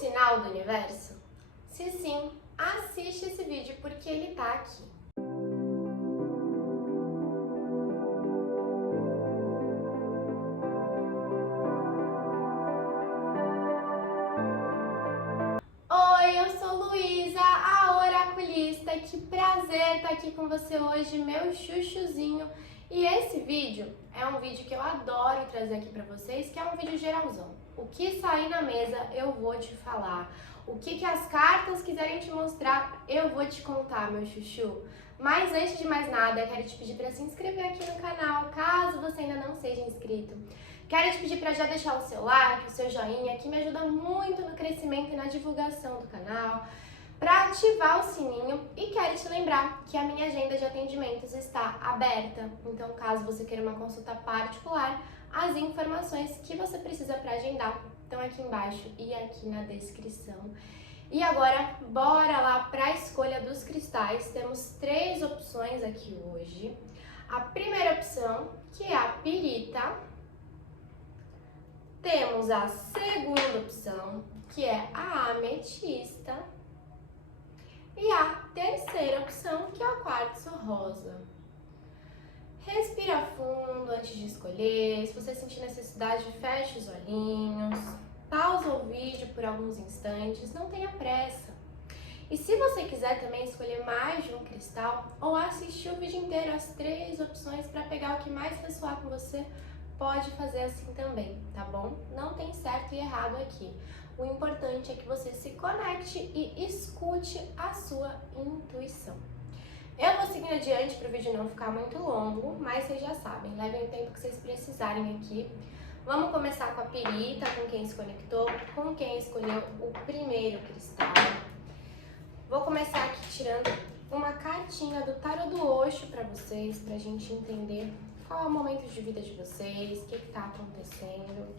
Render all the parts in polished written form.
sinal do universo? Se sim, assiste esse vídeo porque ele tá aqui. Oi, eu sou Luísa, a oraculista. Que prazer estar aqui com você hoje, meu chuchuzinho. E esse vídeo é um vídeo que eu adoro trazer aqui pra vocês, que é um vídeo geralzão. O que sair na mesa eu vou te falar. O que as cartas quiserem te mostrar, eu vou te contar, meu chuchu. Mas antes de mais nada, eu quero te pedir para se inscrever aqui no canal, caso você ainda não seja inscrito. Quero te pedir para já deixar o seu like, o seu joinha, que me ajuda muito no crescimento e na divulgação do canal, para ativar o sininho, e quero te lembrar que a minha agenda de atendimentos está aberta. Então, caso você queira uma consulta particular, as informações que você precisa para agendar estão aqui embaixo e aqui na descrição. E agora, bora lá para a escolha dos cristais. Temos 3 opções aqui hoje. A primeira opção, que é a pirita. Temos a segunda opção, que é a ametista. E a terceira opção, que é o quartzo rosa. Respira fundo antes de escolher. Se você sentir necessidade, feche os olhinhos. Pausa o vídeo por alguns instantes, não tenha pressa. E se você quiser também escolher mais de um cristal ou assistir o vídeo inteiro, as 3 opções para pegar o que mais ressoar com você, pode fazer assim também, tá bom? Não tem certo e errado aqui. O importante é que você se conecte e escute a sua intuição. Eu vou seguindo adiante para o vídeo não ficar muito longo, mas vocês já sabem, levem o tempo que vocês precisarem aqui. Vamos começar com a pirita, com quem se conectou, com quem escolheu o primeiro cristal. Vou começar aqui tirando uma cartinha do tarô do Osho para vocês, pra gente entender qual é o momento de vida de vocês, o que tá acontecendo.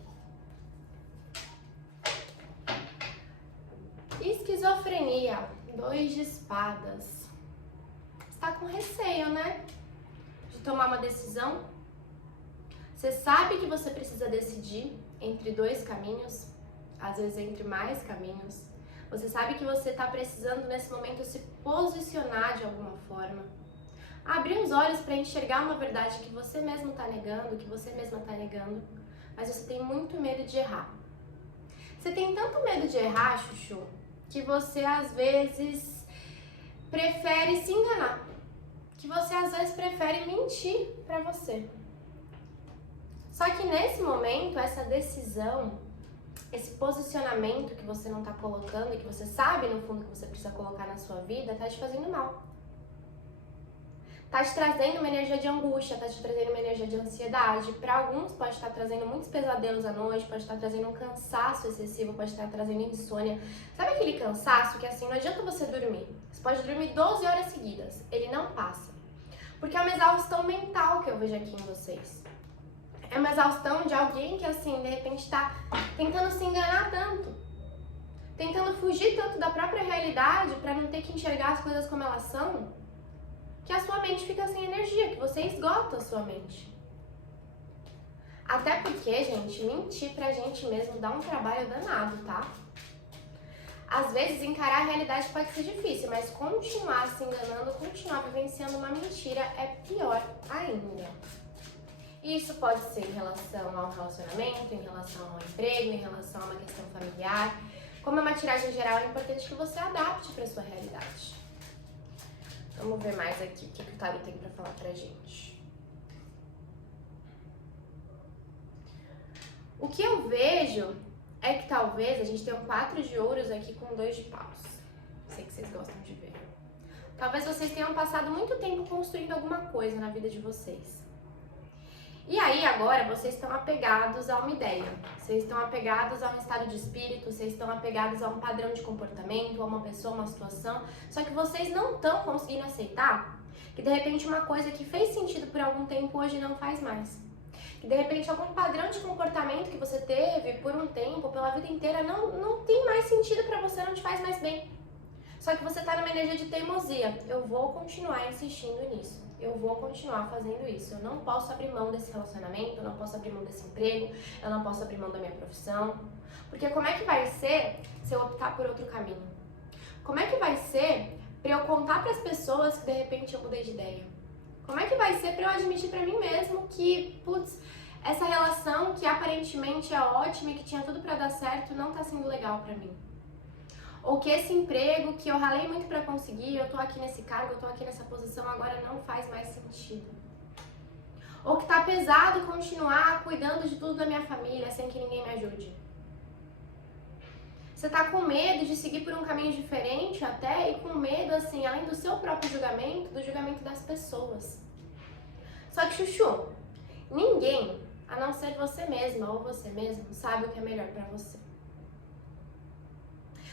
Esquizofrenia, 2 de espadas. Está com receio, né? De tomar uma decisão? Você sabe que você precisa decidir entre 2 caminhos, às vezes entre mais caminhos. Você sabe que você está precisando nesse momento se posicionar de alguma forma. Abrir os olhos para enxergar uma verdade que você mesmo está negando, que você mesma está negando, mas você tem muito medo de errar. Você tem tanto medo de errar, chuchu, que você às vezes prefere se enganar, que você às vezes prefere mentir para você. Só que nesse momento, essa decisão, esse posicionamento que você não está colocando e que você sabe no fundo que você precisa colocar na sua vida, tá te fazendo mal. Tá te trazendo uma energia de angústia, tá te trazendo uma energia de ansiedade. Para alguns pode estar trazendo muitos pesadelos à noite, pode estar trazendo um cansaço excessivo, pode estar trazendo insônia. Sabe aquele cansaço que assim, não adianta você dormir. Você pode dormir 12 horas seguidas, ele não passa. Porque é uma exaustão mental que eu vejo aqui em vocês. É uma exaustão de alguém que, assim, de repente está tentando se enganar tanto. Tentando fugir tanto da própria realidade para não ter que enxergar as coisas como elas são, que a sua mente fica sem energia, que você esgota a sua mente. Até porque, gente, mentir pra gente mesmo dá um trabalho danado, tá? Às vezes, encarar a realidade pode ser difícil, mas continuar se enganando, continuar vivenciando uma mentira é pior ainda. Isso pode ser em relação ao relacionamento, em relação ao emprego, em relação a uma questão familiar. Como é uma tiragem geral, é importante que você adapte para a sua realidade. Vamos ver mais aqui o que o tarô tem para falar pra gente. O que eu vejo é que talvez a gente tenha um 4 de ouros aqui com 2 de paus. Sei que vocês gostam de ver. Talvez vocês tenham passado muito tempo construindo alguma coisa na vida de vocês. E aí agora vocês estão apegados a uma ideia, vocês estão apegados a um estado de espírito, vocês estão apegados a um padrão de comportamento, a uma pessoa, uma situação, só que vocês não estão conseguindo aceitar que de repente uma coisa que fez sentido por algum tempo hoje não faz mais. Que de repente algum padrão de comportamento que você teve por um tempo, pela vida inteira, não tem mais sentido pra você, não te faz mais bem. Só que você tá numa energia de teimosia. Eu vou continuar insistindo nisso. Eu vou continuar fazendo isso. Eu não posso abrir mão desse relacionamento, eu não posso abrir mão desse emprego, eu não posso abrir mão da minha profissão. Porque como é que vai ser se eu optar por outro caminho? Como é que vai ser para eu contar para as pessoas que de repente eu mudei de ideia? Como é que vai ser para eu admitir para mim mesmo que, putz, essa relação que aparentemente é ótima e que tinha tudo para dar certo não tá sendo legal para mim? Ou que esse emprego que eu ralei muito para conseguir, eu tô aqui nesse cargo, eu tô aqui nessa posição, agora não faz mais sentido. Ou que tá pesado continuar cuidando de tudo da minha família sem que ninguém me ajude. Você tá com medo de seguir por um caminho diferente até e com medo, assim, além do seu próprio julgamento, do julgamento das pessoas. Só que, Chuchu, ninguém, a não ser você mesma ou você mesmo, sabe o que é melhor pra você.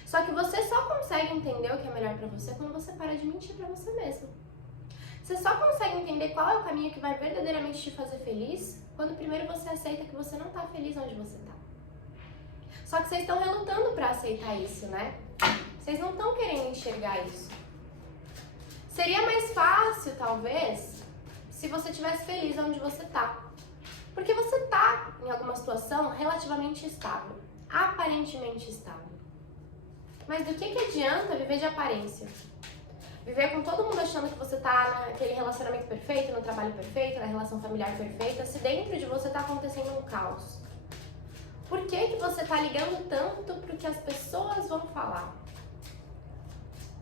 Só que você só consegue entender o que é melhor pra você quando você para de mentir pra você mesmo. Você só consegue entender qual é o caminho que vai verdadeiramente te fazer feliz quando primeiro você aceita que você não tá feliz onde você tá. Só que vocês estão relutando pra aceitar isso, né? Vocês não estão querendo enxergar isso. Seria mais fácil, talvez, se você estivesse feliz onde você tá. Porque você tá em alguma situação relativamente estável, aparentemente estável. Mas do que adianta viver de aparência? Viver com todo mundo achando que você tá naquele relacionamento perfeito, no trabalho perfeito, na relação familiar perfeita, se dentro de você tá acontecendo um caos. Por que você tá ligando tanto pro que as pessoas vão falar?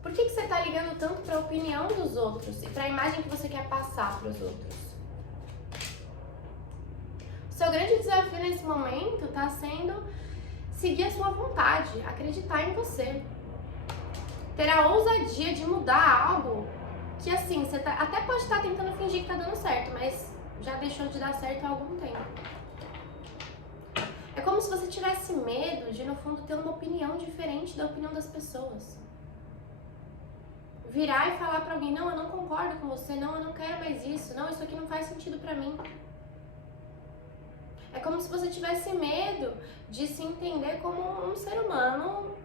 Por que você tá ligando tanto pra opinião dos outros e pra imagem que você quer passar pros outros? O seu grande desafio nesse momento tá sendo seguir a sua vontade, acreditar em você. Ter a ousadia de mudar algo que, assim, você até pode estar tentando fingir que tá dando certo, mas já deixou de dar certo há algum tempo. É como se você tivesse medo de, no fundo, ter uma opinião diferente da opinião das pessoas. Virar e falar pra alguém, não, eu não concordo com você, não, eu não quero mais isso, não, isso aqui não faz sentido pra mim. É como se você tivesse medo de se entender como um ser humano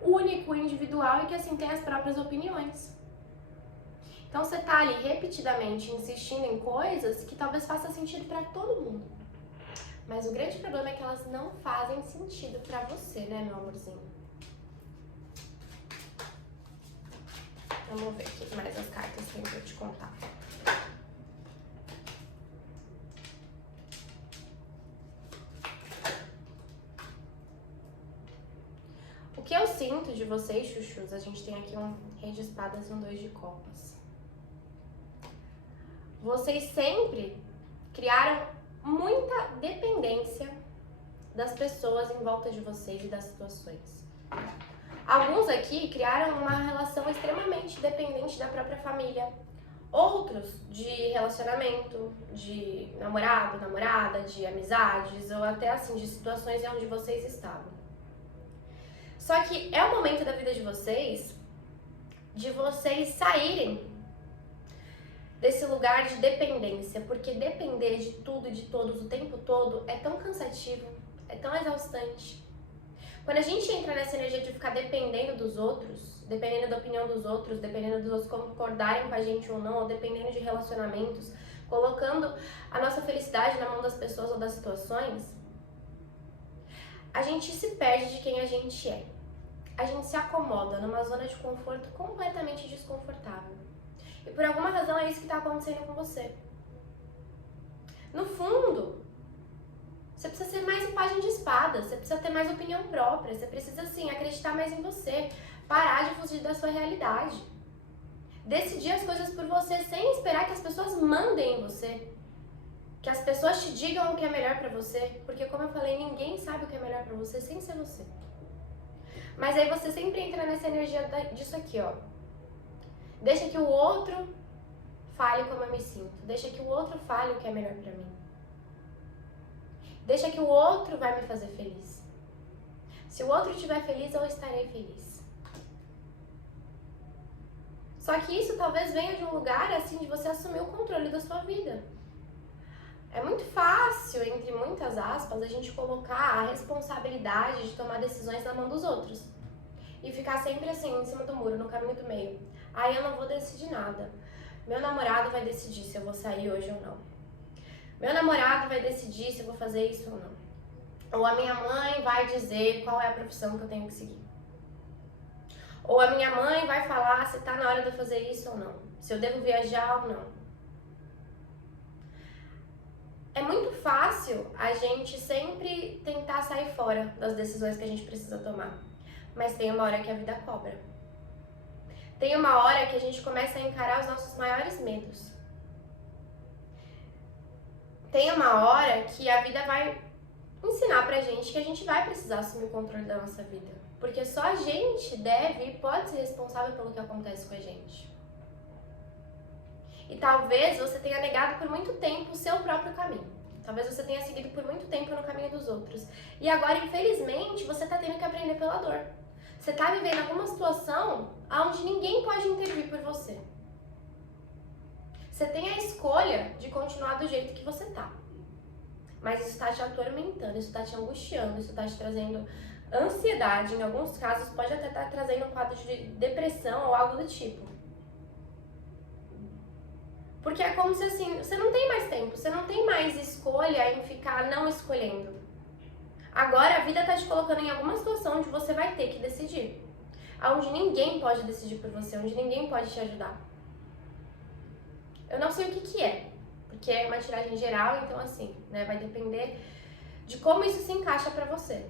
único, individual e que, assim, tem as próprias opiniões. Então você tá ali repetidamente insistindo em coisas que talvez façam sentido pra todo mundo. Mas o grande problema é que elas não fazem sentido pra você, né, meu amorzinho? Vamos ver o que mais as cartas têm pra eu te contar. O que eu sinto de vocês, chuchus, a gente tem aqui um rei de espadas e um 2 de copas. Vocês sempre criaram muita dependência das pessoas em volta de vocês e das situações. Alguns aqui criaram uma relação extremamente dependente da própria família. Outros de relacionamento, de namorado, namorada, de amizades ou até assim de situações onde vocês estavam. Só que é o momento da vida de vocês saírem desse lugar de dependência, porque depender de tudo e de todos o tempo todo é tão cansativo, é tão exaustante. Quando a gente entra nessa energia de ficar dependendo dos outros, dependendo da opinião dos outros, dependendo dos outros concordarem com a gente ou não, ou dependendo de relacionamentos, colocando a nossa felicidade na mão das pessoas ou das situações, a gente se perde de quem a gente é. A gente se acomoda numa zona de conforto completamente desconfortável. E por alguma razão é isso que está acontecendo com você. No fundo, você precisa ser mais um pajem de espada, você precisa ter mais opinião própria, você precisa, assim, acreditar mais em você, parar de fugir da sua realidade. Decidir as coisas por você sem esperar que as pessoas mandem em você. Que as pessoas te digam o que é melhor pra você, porque como eu falei, ninguém sabe o que é melhor pra você sem ser você. Mas aí você sempre entra nessa energia disso aqui, ó. Deixa que o outro fale como eu me sinto. Deixa que o outro fale o que é melhor pra mim. Deixa que o outro vai me fazer feliz. Se o outro estiver feliz, eu estarei feliz. Só que isso talvez venha de um lugar assim de você assumir o controle da sua vida. É muito fácil, entre muitas aspas, a gente colocar a responsabilidade de tomar decisões na mão dos outros. E ficar sempre assim, em cima do muro, no caminho do meio. Aí eu não vou decidir nada. Meu namorado vai decidir se eu vou sair hoje ou não. Meu namorado vai decidir se eu vou fazer isso ou não. Ou a minha mãe vai dizer qual é a profissão que eu tenho que seguir. Ou a minha mãe vai falar se tá na hora de eu fazer isso ou não, se eu devo viajar ou não. É muito fácil a gente sempre tentar sair fora das decisões que a gente precisa tomar, mas tem uma hora que a vida cobra. Tem uma hora que a gente começa a encarar os nossos maiores medos. Tem uma hora que a vida vai ensinar pra gente que a gente vai precisar assumir o controle da nossa vida. Porque só a gente deve e pode ser responsável pelo que acontece com a gente. E talvez você tenha negado por muito tempo o seu próprio caminho. Talvez você tenha seguido por muito tempo no caminho dos outros. E agora, infelizmente, você tá tendo que aprender pela dor. Você tá vivendo alguma situação onde ninguém pode intervir por você. Você tem a escolha de continuar do jeito que você tá. Mas isso está te atormentando, isso está te angustiando, isso está te trazendo ansiedade. Em alguns casos pode até estar trazendo um quadro de depressão ou algo do tipo. Porque é como se assim, você não tem mais tempo, você não tem mais escolha em ficar não escolhendo. Agora a vida está te colocando em alguma situação onde você vai ter que decidir. Onde ninguém pode decidir por você, onde ninguém pode te ajudar. Eu não sei o que é, porque é uma tiragem geral, então assim, né, vai depender de como isso se encaixa pra você.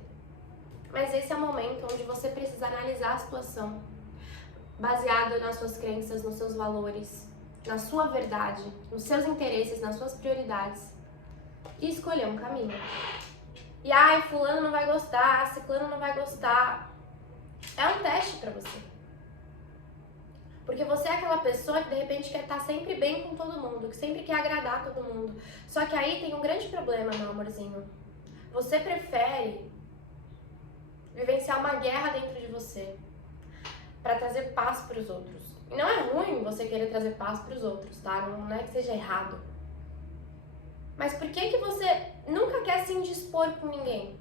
Mas esse é o momento onde você precisa analisar a situação, baseado nas suas crenças, nos seus valores, na sua verdade, nos seus interesses, nas suas prioridades, e escolher um caminho. E ai, fulano não vai gostar, ciclano não vai gostar. É um teste pra você. Porque você é aquela pessoa que de repente quer estar sempre bem com todo mundo, que sempre quer agradar todo mundo. Só que aí tem um grande problema, meu amorzinho. Você prefere vivenciar uma guerra dentro de você para trazer paz para os outros. E não é ruim você querer trazer paz para os outros, tá? Não é que seja errado. Mas por que você nunca quer se indispor com ninguém?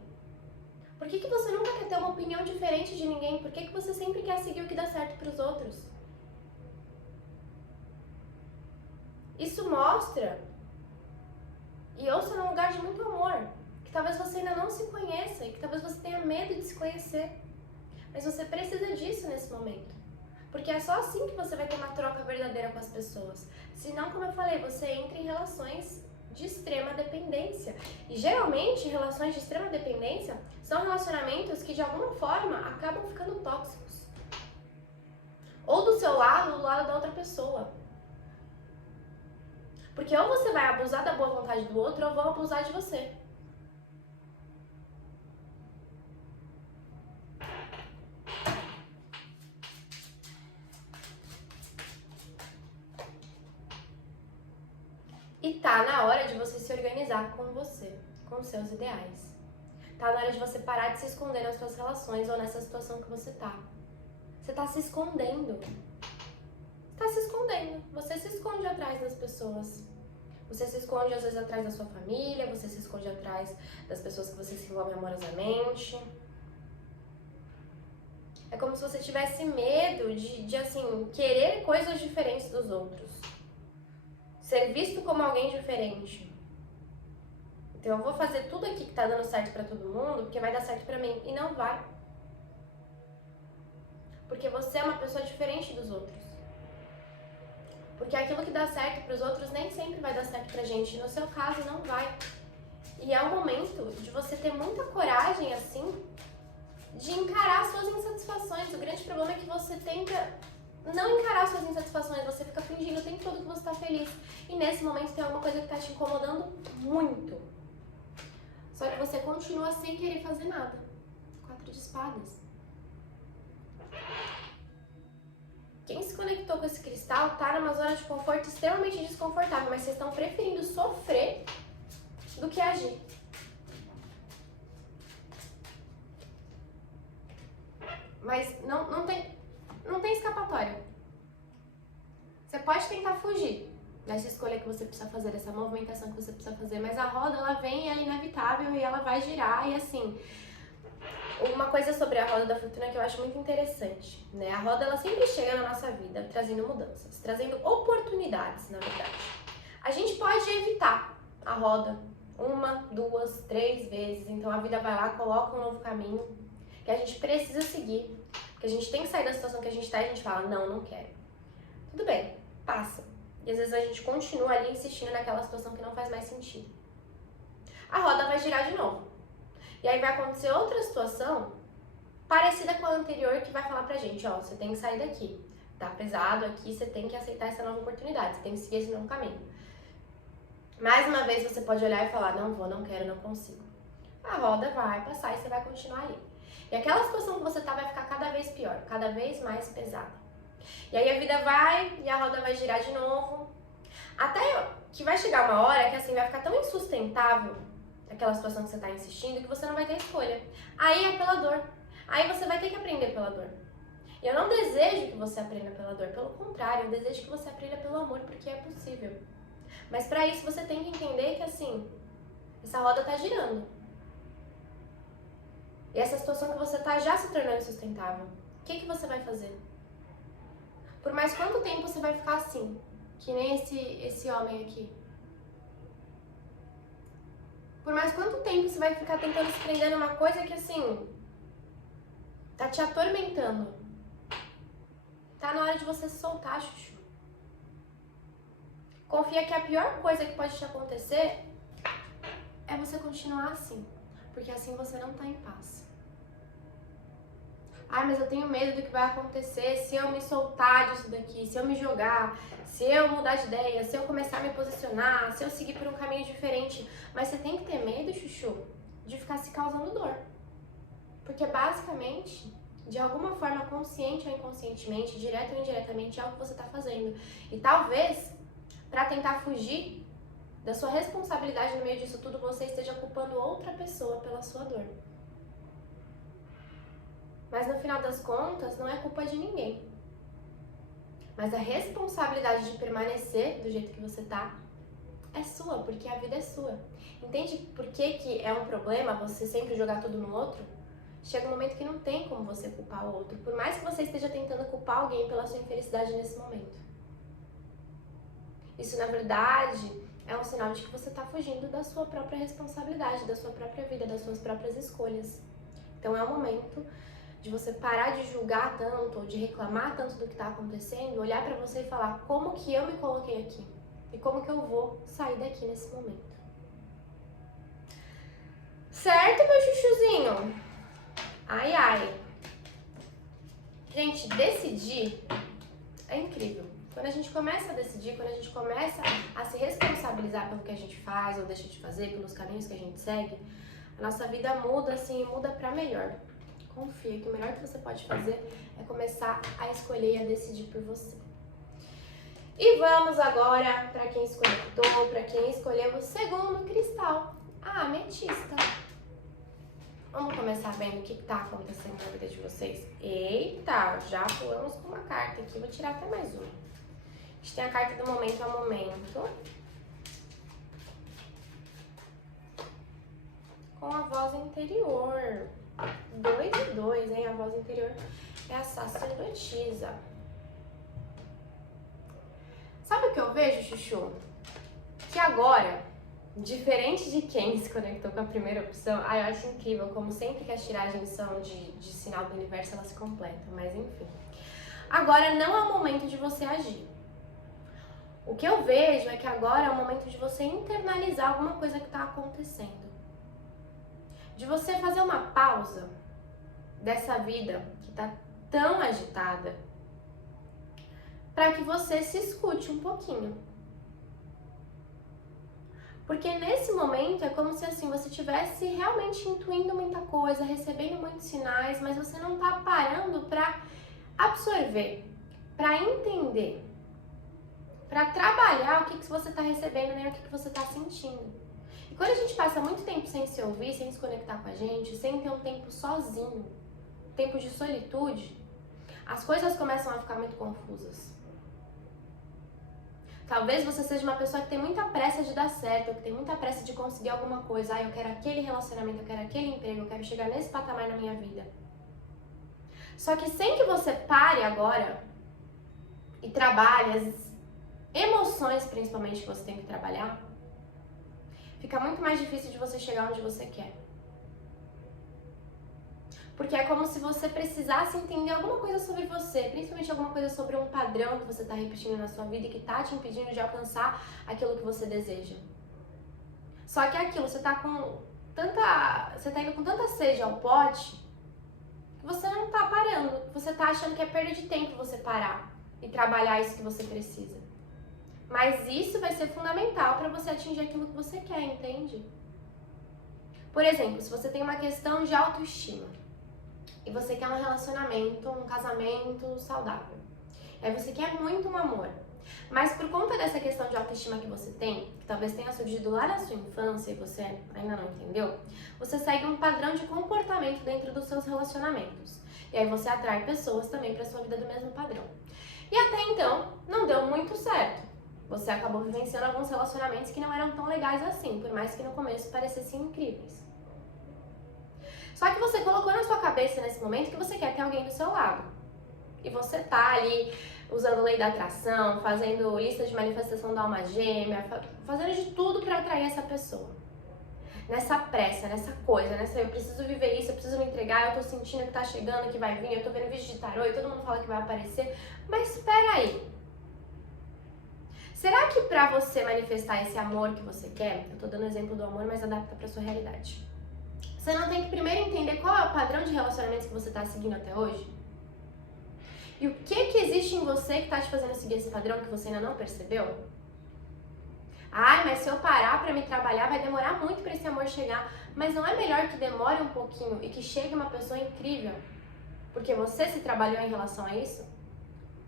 Por que você nunca quer ter uma opinião diferente de ninguém? Por que você sempre quer seguir o que dá certo para os outros? Isso mostra, e ouça num lugar de muito amor, que talvez você ainda não se conheça e que talvez você tenha medo de se conhecer. Mas você precisa disso nesse momento. Porque é só assim que você vai ter uma troca verdadeira com as pessoas. Senão, como eu falei, você entra em relações de extrema dependência. E geralmente, relações de extrema dependência são relacionamentos que de alguma forma acabam ficando tóxicos. Ou do seu lado, ou do lado da outra pessoa. Porque ou você vai abusar da boa vontade do outro, ou vão abusar de você. E tá na hora de você se organizar com você, com os seus ideais. Tá na hora de você parar de se esconder nas suas relações ou nessa situação que você tá. Você tá se escondendo. Tá se escondendo. Você se esconde atrás das pessoas. Você se esconde às vezes atrás da sua família, você se esconde atrás das pessoas que você se envolve amorosamente. É como se você tivesse medo de assim, querer coisas diferentes dos outros. Ser visto como alguém diferente. Então eu vou fazer tudo aqui que tá dando certo pra todo mundo, porque vai dar certo pra mim. E não vai. Porque você é uma pessoa diferente dos outros. Porque aquilo que dá certo pros outros nem sempre vai dar certo pra gente. No seu caso, não vai. E é o momento de você ter muita coragem, assim, de encarar suas insatisfações. O grande problema é que você tenta não encarar suas insatisfações, você fica fingindo o tempo todo que você tá feliz. E nesse momento tem alguma coisa que tá te incomodando muito. Só que você continua sem querer fazer nada. 4 de espadas. Quem se conectou com esse cristal tá numa zona de conforto extremamente desconfortável, mas vocês estão preferindo sofrer do que agir. Mas não tem escapatória. Você pode tentar fugir dessa escolha que você precisa fazer, dessa movimentação que você precisa fazer, mas a roda, ela vem, ela é inevitável e ela vai girar. E assim, uma coisa sobre a roda da fortuna que eu acho muito interessante, né? A roda, ela sempre chega na nossa vida trazendo mudanças, trazendo oportunidades, na verdade. A gente pode evitar a roda 1, 2, 3 vezes, então a vida vai lá, coloca um novo caminho que a gente precisa seguir. que a gente tem que sair da situação que a gente tá e a gente fala, não quero. Tudo bem, passa. E às vezes a gente continua ali insistindo naquela situação que não faz mais sentido. A roda vai girar de novo. E aí vai acontecer outra situação parecida com a anterior que vai falar pra gente, ó, você tem que sair daqui. Tá pesado aqui, você tem que aceitar essa nova oportunidade, você tem que seguir esse novo caminho. Mais uma vez você pode olhar e falar, não vou, não quero, não consigo. A roda vai passar e você vai continuar ali. E aquela situação que você tá vai ficar cada vez pior, cada vez mais pesada. E aí a vida vai e a roda vai girar de novo. Até que vai chegar uma hora que assim vai ficar tão insustentável aquela situação que você tá insistindo que você não vai ter escolha. Aí é pela dor. Aí você vai ter que aprender pela dor. E eu não desejo que você aprenda pela dor, pelo contrário, eu desejo que você aprenda pelo amor, porque é possível. Mas pra isso você tem que entender que assim, essa roda tá girando. E essa situação que você tá já se tornou insustentável. O que você vai fazer? Por mais quanto tempo você vai ficar assim? Que nem esse homem aqui. Por mais quanto tempo você vai ficar tentando se prender numa coisa que assim, tá te atormentando? Tá na hora de você se soltar, chuchu. Confia que a pior coisa que pode te acontecer é você continuar assim. Porque assim você não tá em paz. Ai, mas eu tenho medo do que vai acontecer se eu me soltar disso daqui, se eu me jogar, se eu mudar de ideia, se eu começar a me posicionar, se eu seguir por um caminho diferente. Mas você tem que ter medo, chuchu, de ficar se causando dor. Porque basicamente, de alguma forma, consciente ou inconscientemente, direto ou indiretamente, é o que você está fazendo. E talvez, para tentar fugir da sua responsabilidade no meio disso tudo, você esteja culpando outra pessoa pela sua dor. Mas no final das contas, não é culpa de ninguém. Mas a responsabilidade de permanecer do jeito que você tá é sua, porque a vida é sua. Entende por que é um problema você sempre jogar tudo no outro? Chega um momento que não tem como você culpar o outro, por mais que você esteja tentando culpar alguém pela sua infelicidade nesse momento. Isso, na verdade, é um sinal de que você está fugindo da sua própria responsabilidade, da sua própria vida, das suas próprias escolhas. Então é o momento de você parar de julgar tanto, ou de reclamar tanto do que está acontecendo, olhar para você e falar como que eu me coloquei aqui e como que eu vou sair daqui nesse momento. Certo, meu chuchuzinho? Ai, ai. Gente, decidir é incrível. Quando a gente começa a decidir, quando a gente começa a se responsabilizar pelo que a gente faz ou deixa de fazer, pelos caminhos que a gente segue, a nossa vida muda, assim, muda pra melhor. Confia que o melhor que você pode fazer é começar a escolher e a decidir por você. E vamos agora para quem se conectou, para quem escolheu o segundo cristal, a ametista. Vamos começar vendo o que está acontecendo na vida de vocês. Eita, já pulamos com uma carta aqui. Vou tirar até mais uma. A gente tem a carta do momento a momento. Com a voz interior. 2 e 2, hein? A voz interior é a sacerdotisa. Sabe o que eu vejo, chuchu? Que agora, diferente de quem se conectou com a primeira opção, eu acho incrível como sempre que as tiragens são de sinal do universo, elas se completam, mas enfim. Agora não é o momento de você agir. O que eu vejo é que agora é o momento de você internalizar alguma coisa que está acontecendo. De você fazer uma pausa dessa vida que está tão agitada para que você se escute um pouquinho. Porque nesse momento é como se assim você estivesse realmente intuindo muita coisa, recebendo muitos sinais, mas você não está parando para absorver, para entender, para trabalhar o que você está recebendo, né? O que você está sentindo. E quando a gente passa muito tempo sem se ouvir, sem se conectar com a gente, sem ter um tempo sozinho, tempo de solitude, as coisas começam a ficar muito confusas. Talvez você seja uma pessoa que tem muita pressa de dar certo, que tem muita pressa de conseguir alguma coisa. Eu quero aquele relacionamento, eu quero aquele emprego, eu quero chegar nesse patamar na minha vida. Só que sem que você pare agora e trabalhe as emoções, principalmente, que você tem que trabalhar, fica muito mais difícil de você chegar onde você quer. Porque é como se você precisasse entender alguma coisa sobre você, principalmente alguma coisa sobre um padrão que você está repetindo na sua vida e que está te impedindo de alcançar aquilo que você deseja. Só que é aquilo, você tá indo com tanta sede ao pote que você não tá parando, você tá achando que é perda de tempo você parar e trabalhar isso que você precisa. Mas isso vai ser fundamental para você atingir aquilo que você quer, entende? Por exemplo, se você tem uma questão de autoestima e você quer um relacionamento, um casamento saudável, aí você quer muito um amor, mas por conta dessa questão de autoestima que você tem, que talvez tenha surgido lá na sua infância e você ainda não entendeu, você segue um padrão de comportamento dentro dos seus relacionamentos. E aí você atrai pessoas também para sua vida do mesmo padrão. E até então, não deu muito certo. Você acabou vivenciando alguns relacionamentos que não eram tão legais assim, por mais que no começo parecessem incríveis. Só que você colocou na sua cabeça nesse momento que você quer ter alguém do seu lado. E você tá ali usando lei da atração, fazendo lista de manifestação da alma gêmea, fazendo de tudo para atrair essa pessoa. Nessa pressa, nessa coisa, eu preciso viver isso, eu preciso me entregar, eu tô sentindo que tá chegando, que vai vir, eu tô vendo vídeo de tarô e todo mundo fala que vai aparecer. Mas espera aí. Será que pra você manifestar esse amor que você quer, eu tô dando exemplo do amor, mas adapta pra sua realidade, você não tem que primeiro entender qual é o padrão de relacionamentos que você tá seguindo até hoje? E o que existe em você que tá te fazendo seguir esse padrão que você ainda não percebeu? Ai, mas se eu parar pra me trabalhar vai demorar muito pra esse amor chegar. Mas não é melhor que demore um pouquinho e que chegue uma pessoa incrível, porque você se trabalhou em relação a isso?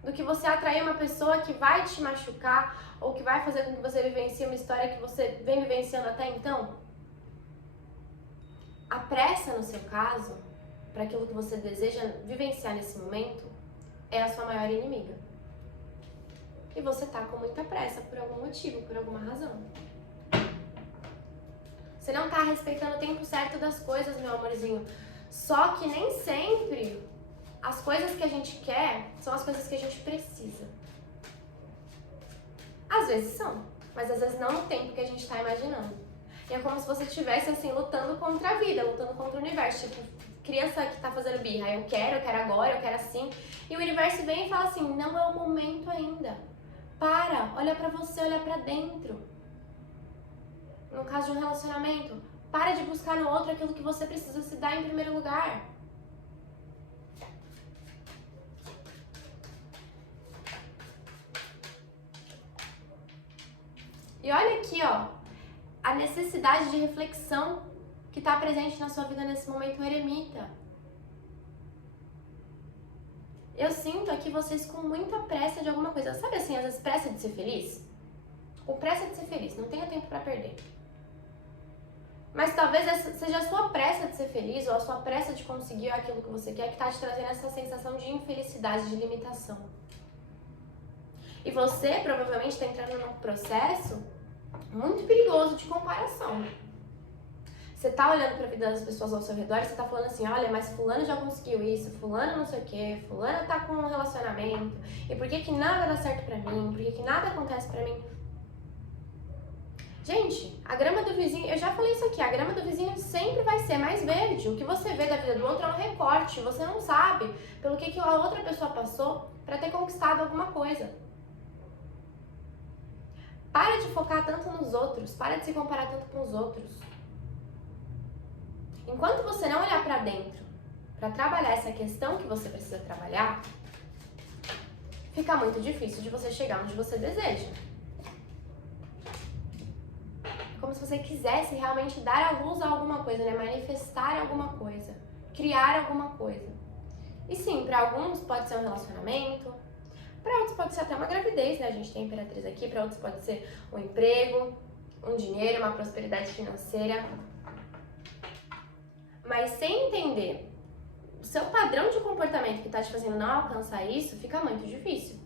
Do que você atrair uma pessoa que vai te machucar ou que vai fazer com que você vivencie uma história que você vem vivenciando até então? A pressa, no seu caso, para aquilo que você deseja vivenciar nesse momento, é a sua maior inimiga. E você tá com muita pressa por algum motivo, por alguma razão. Você não tá respeitando o tempo certo das coisas, meu amorzinho. Só que nem sempre as coisas que a gente quer são as coisas que a gente precisa. Às vezes são, mas às vezes não no tempo que a gente tá imaginando. E é como se você estivesse assim, lutando contra a vida, lutando contra o universo. Tipo, criança que tá fazendo birra, eu quero agora, eu quero assim. E o universo vem e fala assim, não é o momento ainda. Para, olha pra você, olha pra dentro. No caso de um relacionamento, para de buscar no outro aquilo que você precisa se dar em primeiro lugar. E olha aqui, ó, a necessidade de reflexão que está presente na sua vida nesse momento eremita. Eu sinto aqui vocês com muita pressa de alguma coisa. Sabe assim, às vezes pressa de ser feliz? Com pressa de ser feliz, não tenha tempo para perder. Mas talvez seja a sua pressa de ser feliz ou a sua pressa de conseguir aquilo que você quer que está te trazendo essa sensação de infelicidade, de limitação. E você provavelmente está entrando num processo muito perigoso de comparação. Você tá olhando para a vida das pessoas ao seu redor e você tá falando assim, olha, mas fulano já conseguiu isso, fulano não sei o que, fulano tá com um relacionamento, e por que nada dá certo pra mim, por que nada acontece pra mim? Gente, a grama do vizinho, eu já falei isso aqui, a grama do vizinho sempre vai ser mais verde. O que você vê da vida do outro é um recorte, você não sabe pelo que a outra pessoa passou para ter conquistado alguma coisa. Para de focar tanto nos outros, para de se comparar tanto com os outros. Enquanto você não olhar para dentro, para trabalhar essa questão que você precisa trabalhar, fica muito difícil de você chegar onde você deseja. Como se você quisesse realmente dar à luz a alguma coisa, né? Manifestar alguma coisa, criar alguma coisa. E sim, para alguns pode ser um relacionamento, para outros pode ser até uma gravidez, né? A gente tem a Imperatriz aqui, para outros pode ser um emprego, um dinheiro, uma prosperidade financeira. Mas sem entender o seu padrão de comportamento que está te fazendo não alcançar isso, fica muito difícil.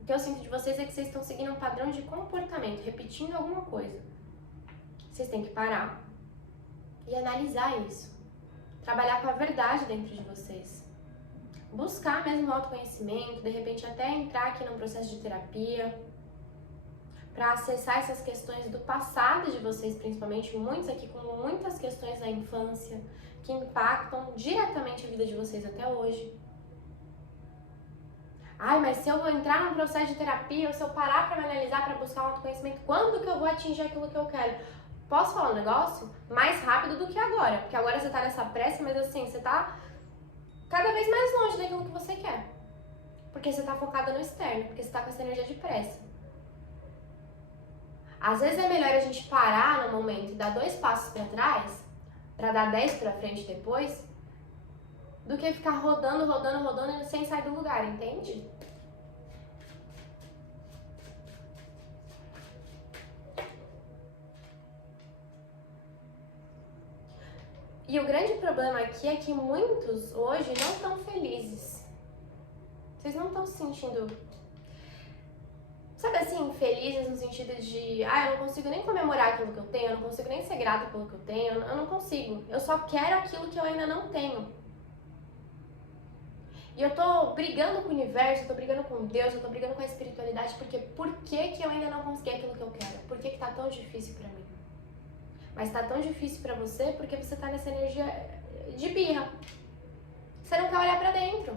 O que eu sinto de vocês é que vocês estão seguindo um padrão de comportamento, repetindo alguma coisa. Vocês têm que parar e analisar isso. Trabalhar com a verdade dentro de vocês. Buscar mesmo autoconhecimento, de repente até entrar aqui num processo de terapia, para acessar essas questões do passado de vocês, principalmente, muitos aqui com muitas questões da infância, que impactam diretamente a vida de vocês até hoje. Ai, mas se eu vou entrar num processo de terapia, ou se eu parar para me analisar, para buscar um autoconhecimento, quando que eu vou atingir aquilo que eu quero? Posso falar um negócio? Mais rápido do que agora, porque agora você tá nessa pressa, mas assim, você tá cada vez mais longe daquilo que você quer. Porque você tá focada no externo, porque você tá com essa energia de pressa. Às vezes é melhor a gente parar no momento e dar 2 passos para trás, para dar 10 para frente depois, do que ficar rodando e sem sair do lugar, entende? E o grande problema aqui é que muitos hoje não estão felizes. Vocês não estão se sentindo, sabe assim, felizes no sentido de, eu não consigo nem comemorar aquilo que eu tenho, eu não consigo nem ser grata pelo que eu tenho, eu não consigo. Eu só quero aquilo que eu ainda não tenho. E eu tô brigando com o universo, eu tô brigando com Deus, eu tô brigando com a espiritualidade, porque por que eu ainda não consegui aquilo que eu quero? Por que tá tão difícil pra mim? Mas tá tão difícil pra você porque você tá nessa energia de birra. Você não quer olhar pra dentro.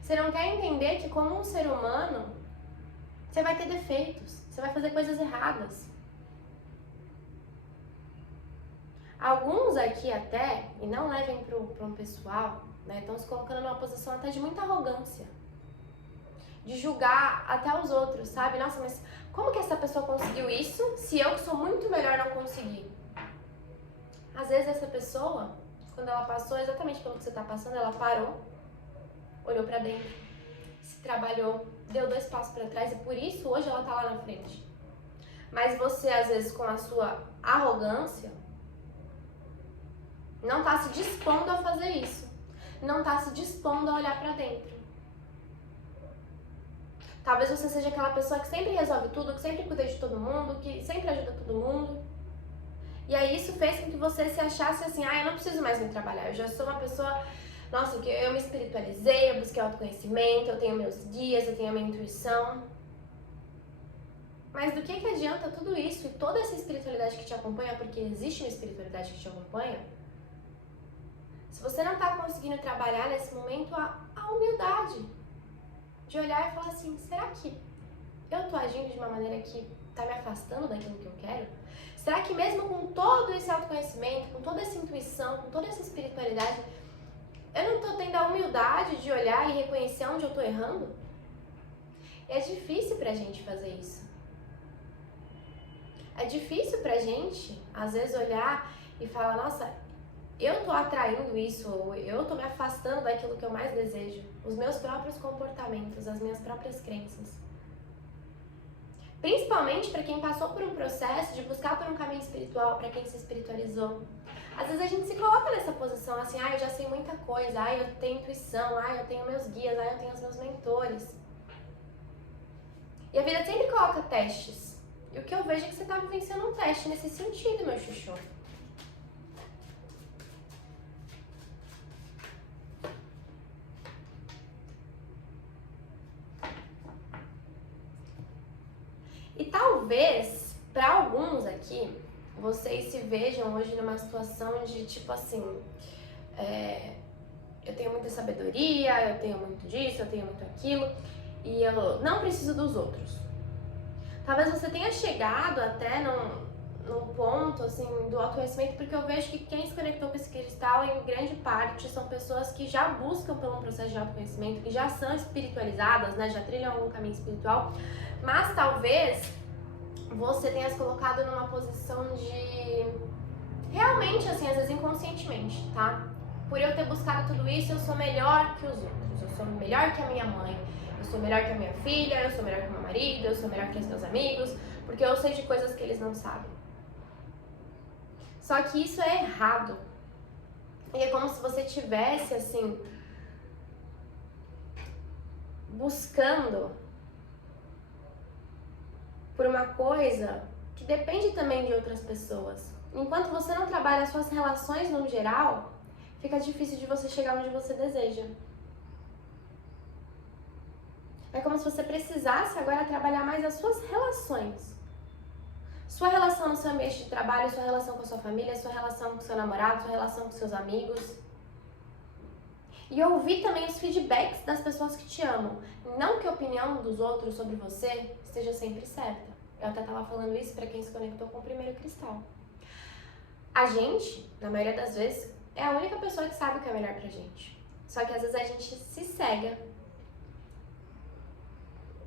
Você não quer entender que como um ser humano, você vai ter defeitos, você vai fazer coisas erradas. Alguns aqui até, e não levem para um pessoal, né, estão se colocando numa posição até de muita arrogância. De julgar até os outros, sabe? Nossa, mas como que essa pessoa conseguiu isso se eu que sou muito melhor não consegui? Às vezes essa pessoa, quando ela passou exatamente pelo que você está passando, ela parou, olhou para dentro, se trabalhou, deu 2 passos para trás e por isso hoje ela tá lá na frente. Mas você, às vezes, com a sua arrogância, não tá se dispondo a fazer isso. Não tá se dispondo a olhar pra dentro. Talvez você seja aquela pessoa que sempre resolve tudo, que sempre cuida de todo mundo, que sempre ajuda todo mundo. E aí isso fez com que você se achasse assim, eu não preciso mais me trabalhar, eu já sou uma pessoa, nossa, que eu me espiritualizei, eu busquei autoconhecimento, eu tenho meus guias, eu tenho a minha intuição. Mas do que adianta tudo isso e toda essa espiritualidade que te acompanha, porque existe uma espiritualidade que te acompanha, se você não está conseguindo trabalhar nesse momento a humildade de olhar e falar assim, será que eu estou agindo de uma maneira que está me afastando daquilo que eu quero? Será que mesmo com todo esse autoconhecimento, com toda essa intuição, com toda essa espiritualidade, eu não estou tendo a humildade de olhar e reconhecer onde eu estou errando? É difícil pra gente fazer isso. É difícil pra gente, às vezes, olhar e falar, nossa, eu tô atraindo isso, ou eu tô me afastando daquilo que eu mais desejo. Os meus próprios comportamentos, as minhas próprias crenças. Principalmente para quem passou por um processo de buscar por um caminho espiritual, para quem se espiritualizou. Às vezes a gente se coloca nessa posição assim, eu já sei muita coisa, eu tenho intuição, eu tenho meus guias, eu tenho os meus mentores. E a vida sempre coloca testes. E o que eu vejo é que você tá vivenciando um teste nesse sentido, meu chuchu. E talvez, para alguns aqui, vocês se vejam hoje numa situação de tipo assim, eu tenho muita sabedoria, eu tenho muito disso, eu tenho muito aquilo, e eu não preciso dos outros. Talvez você tenha chegado até num ponto assim do autoconhecimento, porque eu vejo que quem se conectou com esse cristal, em grande parte, são pessoas que já buscam por um processo de autoconhecimento, que já são espiritualizadas, né, já trilham algum caminho espiritual, mas talvez você tenha se colocado numa posição de realmente, assim, às vezes inconscientemente, tá? Por eu ter buscado tudo isso, eu sou melhor que os outros, eu sou melhor que a minha mãe, eu sou melhor que a minha filha, eu sou melhor que o meu marido, eu sou melhor que os meus amigos, porque eu sei de coisas que eles não sabem. Só que isso é errado. E é como se você tivesse, assim, buscando por uma coisa que depende também de outras pessoas. Enquanto você não trabalha as suas relações no geral, fica difícil de você chegar onde você deseja. É como se você precisasse agora trabalhar mais as suas relações. Sua relação no seu ambiente de trabalho, sua relação com a sua família, sua relação com seu namorado, sua relação com seus amigos. E ouvir também os feedbacks das pessoas que te amam. Não que a opinião dos outros sobre você esteja sempre certa. Eu até estava falando isso para quem se conectou com o primeiro cristal. A gente, na maioria das vezes, é a única pessoa que sabe o que é melhor pra gente. Só que às vezes a gente se cega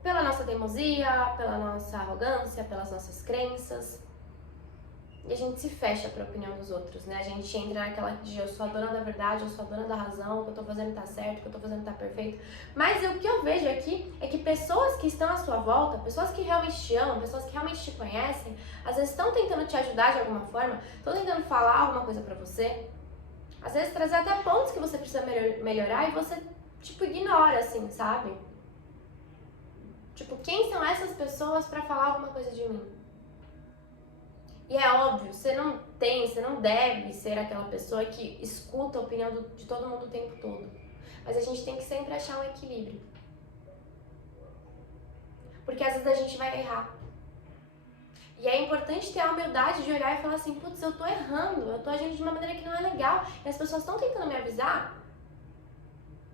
pela nossa teimosia, pela nossa arrogância, pelas nossas crenças. E a gente se fecha para a opinião dos outros, né? A gente entra naquela de eu sou a dona da verdade, eu sou a dona da razão, o que eu tô fazendo tá certo, o que eu tô fazendo tá perfeito. Mas o que eu vejo aqui é que pessoas que estão à sua volta, pessoas que realmente te amam, pessoas que realmente te conhecem, às vezes estão tentando te ajudar de alguma forma, estão tentando falar alguma coisa pra você, às vezes trazer até pontos que você precisa melhorar e você, tipo, ignora, assim, sabe? Tipo, quem são essas pessoas pra falar alguma coisa de mim? E é óbvio, você não deve ser aquela pessoa que escuta a opinião de todo mundo o tempo todo. Mas a gente tem que sempre achar um equilíbrio. Porque às vezes a gente vai errar. E é importante ter a humildade de olhar e falar assim, putz, eu tô errando, eu tô agindo de uma maneira que não é legal. E as pessoas estão tentando me avisar.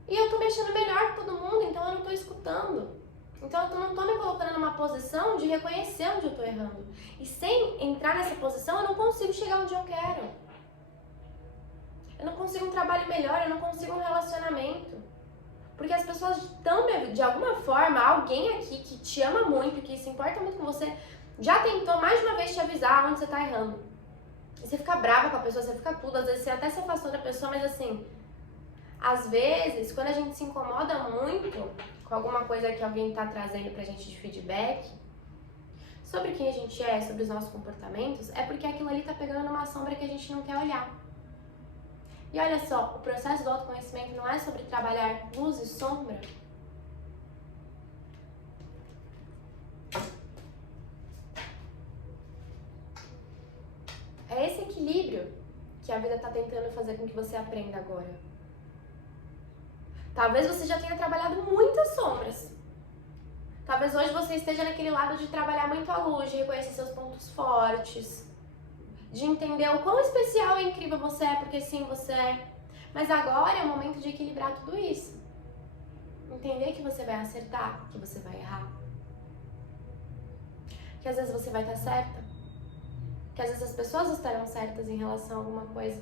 E eu tô me achando melhor que todo mundo, então eu não tô escutando. Então eu não tô me colocando numa posição de reconhecer onde eu tô errando. E sem entrar nessa posição, eu não consigo chegar onde eu quero. Eu não consigo um trabalho melhor, eu não consigo um relacionamento. Porque as pessoas estão, de alguma forma, alguém aqui que te ama muito, que se importa muito com você, já tentou mais de uma vez te avisar onde você tá errando. E você fica brava com a pessoa, você fica tudo, às vezes você até se afastou da pessoa, mas assim, às vezes, quando a gente se incomoda muito com alguma coisa que alguém tá trazendo pra gente de feedback, sobre quem a gente é, sobre os nossos comportamentos, é porque aquilo ali tá pegando numa sombra que a gente não quer olhar. E olha só, o processo do autoconhecimento não é sobre trabalhar luz e sombra. É esse equilíbrio que a vida tá tentando fazer com que você aprenda agora. Talvez você já tenha trabalhado muitas sombras. Talvez hoje você esteja naquele lado de trabalhar muito a luz, de reconhecer seus pontos fortes, de entender o quão especial e incrível você é, porque sim, você é. Mas agora é o momento de equilibrar tudo isso. Entender que você vai acertar, que você vai errar. Que às vezes você vai estar certa. Que às vezes as pessoas estarão certas em relação a alguma coisa.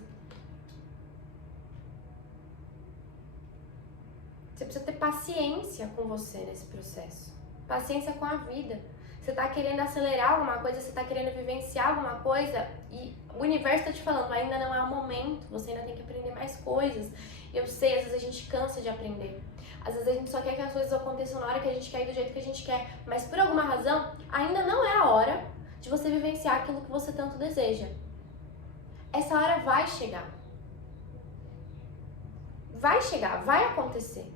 Você precisa ter paciência com você nesse processo. Paciência com a vida. Você tá querendo acelerar alguma coisa, você tá querendo vivenciar alguma coisa e o universo tá te falando, ainda não é o momento, você ainda tem que aprender mais coisas. Eu sei, às vezes a gente cansa de aprender. Às vezes a gente só quer que as coisas aconteçam na hora que a gente quer e do jeito que a gente quer. Mas por alguma razão, ainda não é a hora de você vivenciar aquilo que você tanto deseja. Essa hora vai chegar. Vai chegar, vai acontecer.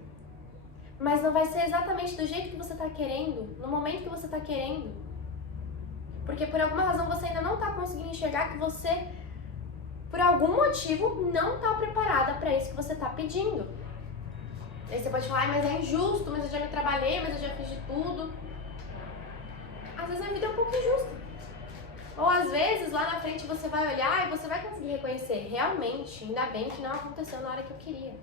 Mas não vai ser exatamente do jeito que você tá querendo, no momento que você tá querendo. Porque por alguma razão você ainda não tá conseguindo enxergar que você, por algum motivo, não tá preparada para isso que você tá pedindo. Aí você pode falar, mas é injusto, mas eu já me trabalhei, mas eu já fiz de tudo. Às vezes a vida é um pouco injusta. Ou às vezes lá na frente você vai olhar e você vai conseguir reconhecer, realmente, ainda bem que não aconteceu na hora que eu queria.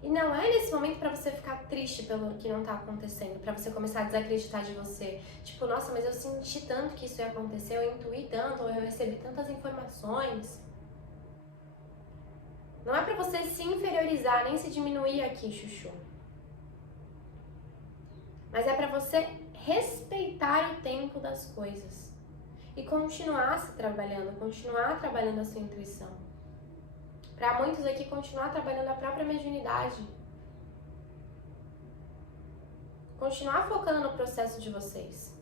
E não é nesse momento pra você ficar triste pelo que não tá acontecendo, pra você começar a desacreditar de você. Tipo, nossa, mas eu senti tanto que isso ia acontecer, eu intuí tanto, ou eu recebi tantas informações. Não é pra você se inferiorizar, nem se diminuir aqui, chuchu. Mas é pra você respeitar o tempo das coisas. E continuar se trabalhando, continuar trabalhando a sua intuição. Para muitos aqui, continuar trabalhando a própria mediunidade. Continuar focando no processo de vocês.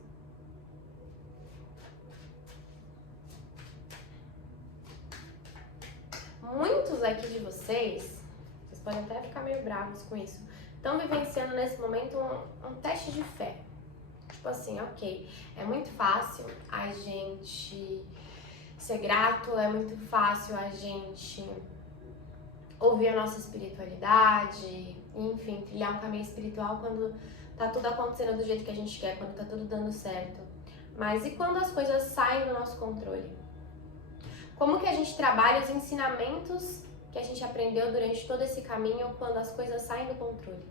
Muitos aqui de vocês podem até ficar meio bravos com isso, estão vivenciando nesse momento um teste de fé. Tipo assim, ok, é muito fácil a gente ser grato, é muito fácil a gente ouvir a nossa espiritualidade, enfim, trilhar um caminho espiritual quando tá tudo acontecendo do jeito que a gente quer, quando tá tudo dando certo. Mas e quando as coisas saem do nosso controle? Como que a gente trabalha os ensinamentos que a gente aprendeu durante todo esse caminho quando as coisas saem do controle?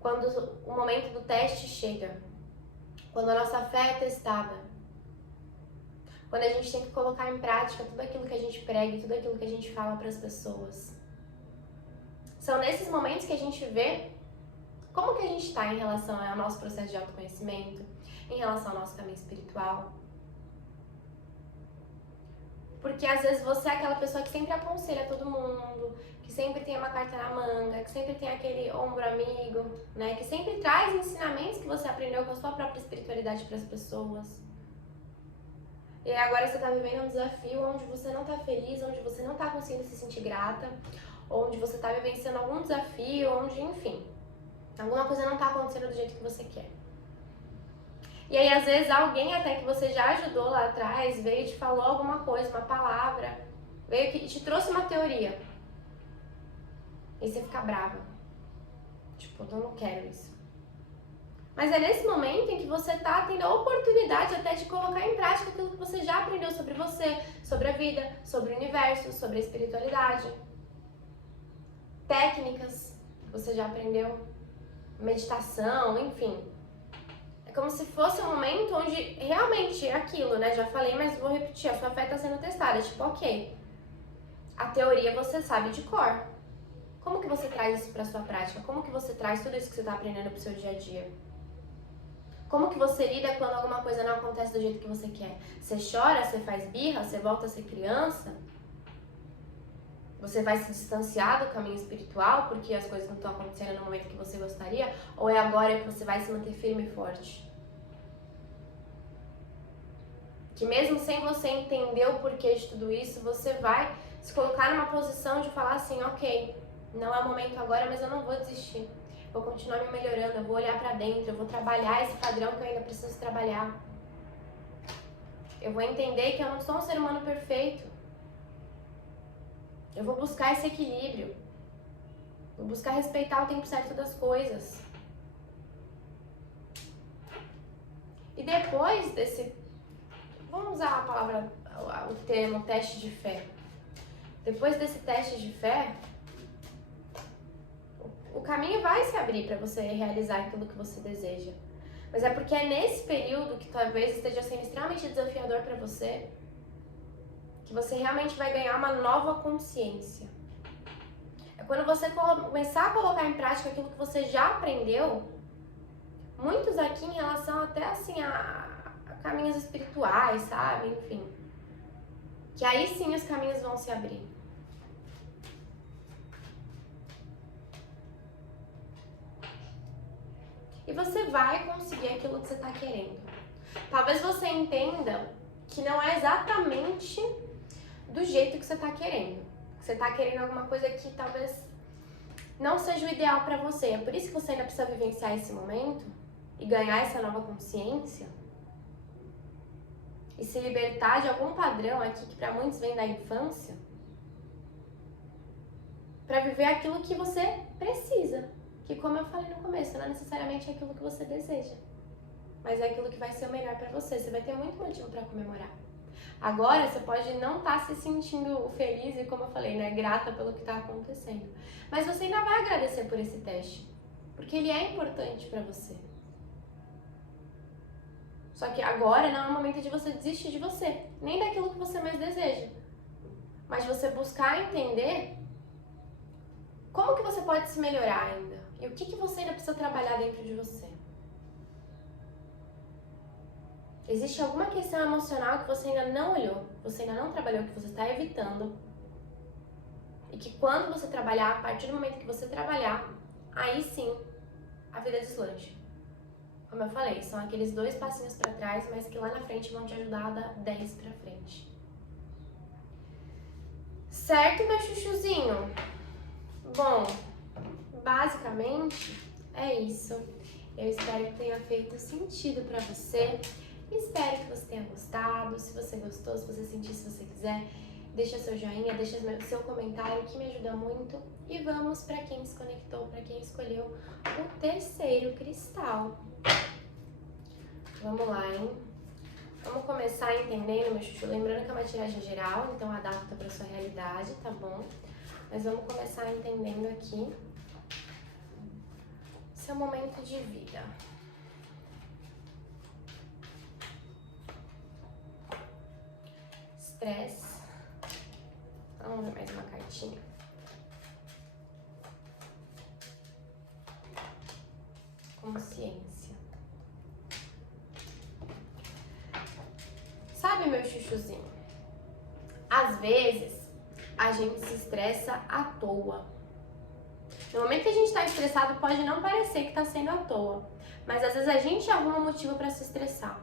Quando o momento do teste chega, quando a nossa fé é testada, quando a gente tem que colocar em prática tudo aquilo que a gente prega e tudo aquilo que a gente fala para as pessoas. São nesses momentos que a gente vê como que a gente está em relação ao nosso processo de autoconhecimento, em relação ao nosso caminho espiritual. Porque às vezes você é aquela pessoa que sempre aconselha todo mundo, que sempre tem uma carta na manga, que sempre tem aquele ombro amigo, né? Que sempre traz ensinamentos que você aprendeu com a sua própria espiritualidade para as pessoas. E agora você está vivendo um desafio onde você não está feliz, onde você não está conseguindo se sentir grata, onde você está vivenciando algum desafio, onde, enfim, alguma coisa não está acontecendo do jeito que você quer. E aí, às vezes, alguém até que você já ajudou lá atrás, veio e te falou alguma coisa, uma palavra, veio e te trouxe uma teoria. E você fica brava. Tipo, eu não quero isso. Mas é nesse momento em que você tá tendo a oportunidade até de colocar em prática aquilo que você já aprendeu sobre você, sobre a vida, sobre o universo, sobre a espiritualidade. Técnicas que você já aprendeu, meditação, enfim. É como se fosse um momento onde realmente é aquilo, né? Já falei, mas vou repetir, a sua fé tá sendo testada. Tipo, ok, a teoria você sabe de cor. Como que você traz isso pra sua prática? Como que você traz tudo isso que você tá aprendendo pro seu dia a dia? Como que você lida quando alguma coisa não acontece do jeito que você quer? Você chora, você faz birra, você volta a ser criança? Você vai se distanciar do caminho espiritual porque as coisas não estão acontecendo no momento que você gostaria? Ou é agora que você vai se manter firme e forte? Que mesmo sem você entender o porquê de tudo isso, você vai se colocar numa posição de falar assim, ok, não é o momento agora, mas eu não vou desistir. Vou continuar me melhorando, eu vou olhar pra dentro, eu vou trabalhar esse padrão que eu ainda preciso trabalhar. Eu vou entender que eu não sou um ser humano perfeito. Eu vou buscar esse equilíbrio. Vou buscar respeitar o tempo certo das coisas. E depois desse... Vamos usar a palavra, o termo teste de fé. Depois desse teste de fé, o caminho vai se abrir para você realizar aquilo que você deseja. Mas é porque é nesse período que talvez esteja sendo extremamente desafiador para você, que você realmente vai ganhar uma nova consciência. É quando você começar a colocar em prática aquilo que você já aprendeu, muitos aqui em relação até assim a caminhos espirituais, sabe? Enfim. Que aí sim os caminhos vão se abrir. E você vai conseguir aquilo que você está querendo. Talvez você entenda que não é exatamente do jeito que você está querendo. Você está querendo alguma coisa que talvez não seja o ideal para você. É por isso que você ainda precisa vivenciar esse momento e ganhar essa nova consciência e se libertar de algum padrão aqui que para muitos vem da infância, para viver aquilo que você precisa. Que, como eu falei no começo, não é necessariamente aquilo que você deseja, mas é aquilo que vai ser o melhor pra você. Você vai ter muito motivo pra comemorar. Agora, você pode não estar se sentindo feliz e, como eu falei, né, grata pelo que tá acontecendo. Mas você ainda vai agradecer por esse teste, porque ele é importante pra você. Só que agora não é o momento de você desistir de você, nem daquilo que você mais deseja. Mas você buscar entender como que você pode se melhorar ainda. E o que você ainda precisa trabalhar dentro de você? Existe alguma questão emocional que você ainda não olhou, que você ainda não trabalhou, que você está evitando? E que quando você trabalhar, a partir do momento que você trabalhar, aí sim, a vida deslancha. Como eu falei, são aqueles 2 passinhos para trás, mas que lá na frente vão te ajudar a dar 10 para frente. Certo, meu chuchuzinho? Bom, basicamente é isso. Eu espero que tenha feito sentido pra você. Espero que você tenha gostado. Se você gostou, se você sentir, se você quiser, deixa seu joinha, deixa seu comentário que me ajuda muito. E vamos para quem se conectou, para quem escolheu o terceiro cristal. Vamos lá, hein? Vamos começar entendendo, meu chuchu. Lembrando que é uma tiragem geral, então adapta para sua realidade, tá bom? Mas vamos começar entendendo aqui seu momento de vida. Estresse. Vamos ver mais uma cartinha. Consciência. Sabe, meu chuchuzinho? Às vezes, a gente se estressa à toa. No momento que a gente está estressado, pode não parecer que está sendo à toa. Mas às vezes a gente arruma motivo para se estressar.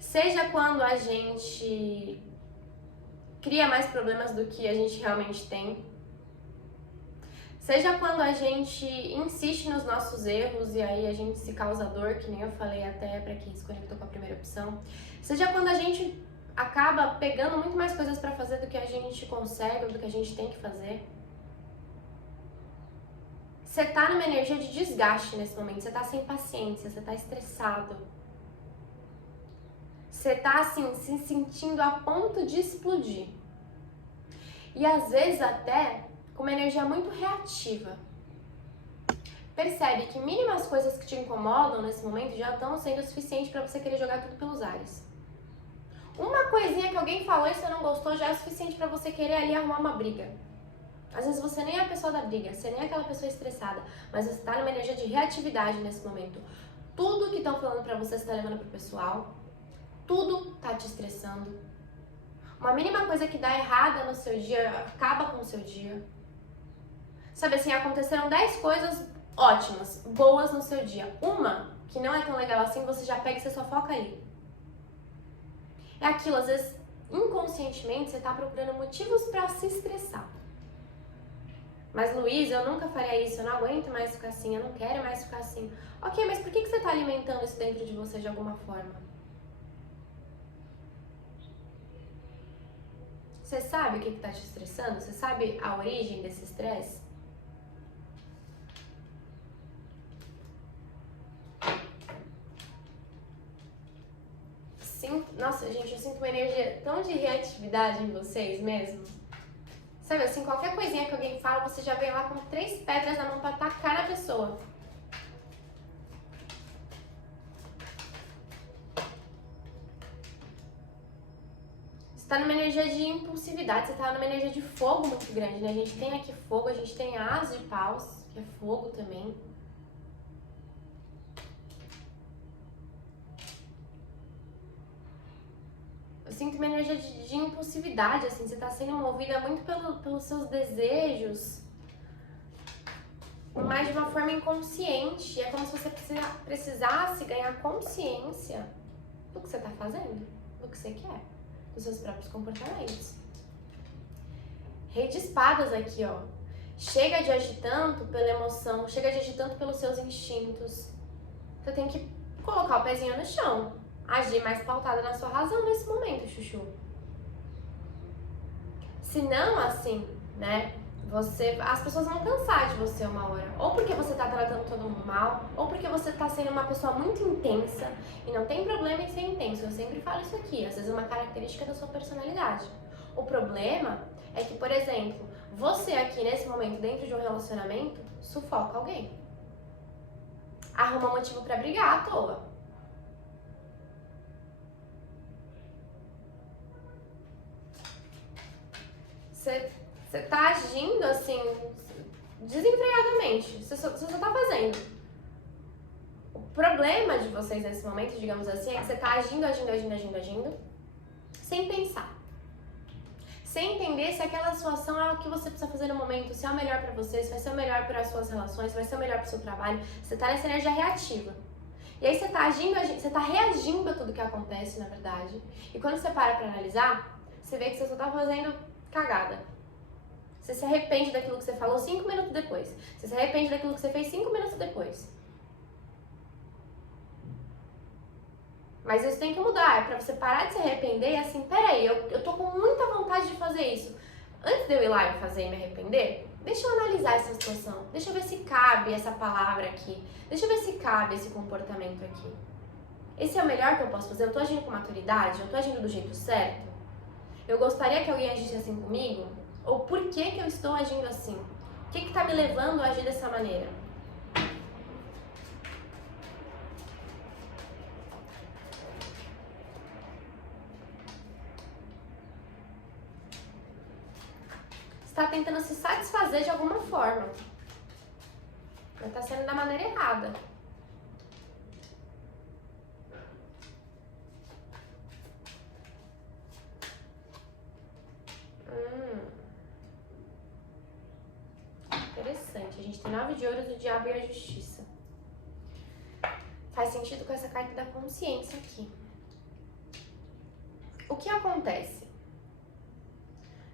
Seja quando a gente cria mais problemas do que a gente realmente tem. Seja quando a gente insiste nos nossos erros e aí a gente se causa dor, que nem eu falei até para quem se conectou com a primeira opção. Seja quando a gente acaba pegando muito mais coisas para fazer do que a gente consegue ou do que a gente tem que fazer. Você tá numa energia de desgaste nesse momento, você tá sem paciência, você tá estressado. Você tá assim, se sentindo a ponto de explodir. E às vezes até com uma energia muito reativa. Percebe que mínimas coisas que te incomodam nesse momento já estão sendo o suficiente para você querer jogar tudo pelos ares. Uma coisinha que alguém falou e você não gostou já é o suficiente para você querer ali arrumar uma briga. Às vezes você nem é a pessoa da briga, você nem é aquela pessoa estressada, mas você tá numa energia de reatividade nesse momento. Tudo que estão falando pra você tá levando pro pessoal, tudo tá te estressando. Uma mínima coisa que dá errada no seu dia acaba com o seu dia. Sabe assim, aconteceram 10 coisas ótimas, boas no seu dia. Uma que não é tão legal assim, você já pega e você só foca ali. É aquilo, às vezes, inconscientemente, você tá procurando motivos pra se estressar. Mas, Luiz, eu nunca faria isso, eu não aguento mais ficar assim, eu não quero mais ficar assim. Ok, mas por que você tá alimentando isso dentro de você de alguma forma? Você sabe o que tá te estressando? Você sabe a origem desse estresse? Nossa, gente, eu sinto uma energia tão de reatividade em vocês mesmo. Sabe assim, qualquer coisinha que alguém fala, você já vem lá com 3 pedras na mão pra atacar a pessoa. Você tá numa energia de impulsividade, você tá numa energia de fogo muito grande, né? A gente tem aqui fogo, a gente tem as de paus, que é fogo também. Eu sinto uma energia de impulsividade, assim, você tá sendo movida muito pelos seus desejos, mas de uma forma inconsciente. É como se você precisasse ganhar consciência do que você tá fazendo, do que você quer, dos seus próprios comportamentos. Rei de espadas aqui, ó. Chega de agir tanto pela emoção, chega de agir tanto pelos seus instintos. Você tem que colocar o pezinho no chão. Agir mais pautada na sua razão nesse momento, chuchu. Se não, assim, né, as pessoas vão cansar de você uma hora. Ou porque você tá tratando todo mundo mal, ou porque você tá sendo uma pessoa muito intensa. E não tem problema em ser intenso, eu sempre falo isso aqui. Às vezes é uma característica da sua personalidade. O problema é que, por exemplo, você aqui nesse momento, dentro de um relacionamento, sufoca alguém. Arruma motivo pra brigar à toa. Você tá agindo assim, desenfreadamente. Você só tá fazendo. O problema de vocês nesse momento, digamos assim, é que você tá agindo, sem pensar. Sem entender se aquela situação é o que você precisa fazer no momento, se é o melhor pra você, se vai ser o melhor para as suas relações, se vai ser o melhor pro seu trabalho. Você tá nessa energia reativa. E aí você tá agindo, você tá reagindo a tudo que acontece, na verdade. E quando você para pra analisar, você vê que você só tá fazendo cagada. Você se arrepende daquilo que você falou 5 minutos depois. Você se arrepende daquilo que você fez 5 minutos depois. Mas isso tem que mudar, é pra você parar de se arrepender e assim, peraí, eu tô com muita vontade de fazer isso. Antes de eu ir lá e fazer e me arrepender, deixa eu analisar essa situação, deixa eu ver se cabe essa palavra aqui, deixa eu ver se cabe esse comportamento aqui. Esse é o melhor que eu posso fazer? Eu tô agindo com maturidade? Eu tô agindo do jeito certo? Eu gostaria que alguém agisse assim comigo? Ou por que que eu estou agindo assim? O que que tá me levando a agir dessa maneira? Está tentando se satisfazer de alguma forma, mas está sendo da maneira errada. Interessante. A gente tem 9 de ouros, o diabo e a justiça. Faz sentido com essa carta da consciência aqui. O que acontece?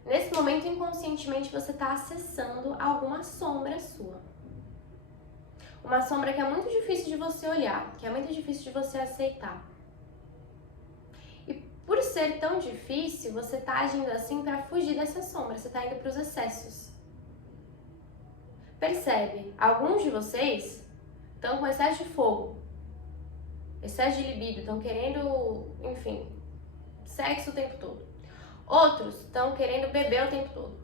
Nesse momento, inconscientemente, você está acessando alguma sombra sua. Uma sombra que é muito difícil de você olhar, que é muito difícil de você aceitar. E por ser tão difícil, você está agindo assim para fugir dessa sombra, você está indo para os excessos. Percebe? Alguns de vocês estão com excesso de fogo, excesso de libido, estão querendo, enfim, sexo o tempo todo. Outros estão querendo beber o tempo todo.